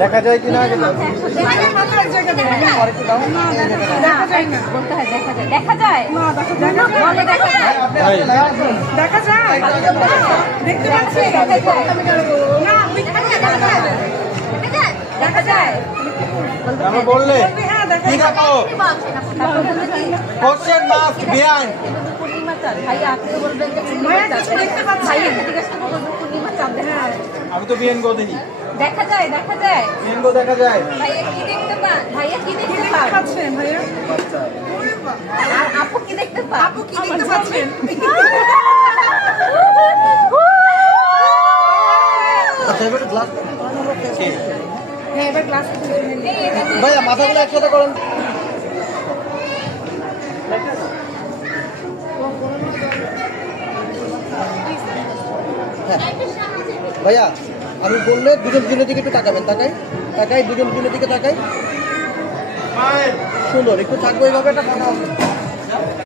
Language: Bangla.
দেখা যায় কিনা দেখা যায় দেখতে পাচ্ছি দেখা যায় আমি বললে কি দেখো কোশ্চেন মার্ক বিহাইন্ড আমি তো বিহাইন্ড গো দেখি দেখা যায় বিহাইন্ড গো দেখা যায় ভাইয়া কি দেখতে পান ভাইয়া কি দেখতে পাচ্ছেন ভাইয়া আর আপু কি দেখতে পান আপু কি দেখতে পাচ্ছেন আচ্ছা এবার গ্লাস হ্যাঁ এবার গ্লাস ভাইয়া মাথাগুলো একসাথে করেন ভাইয়া আমি বললে দুজন দুজনের দিকে একটু তাকাবেন তাকাই দুজন দুজনের দিকে তাকাই সুন্দর একটু থাকবো এইভাবে এটা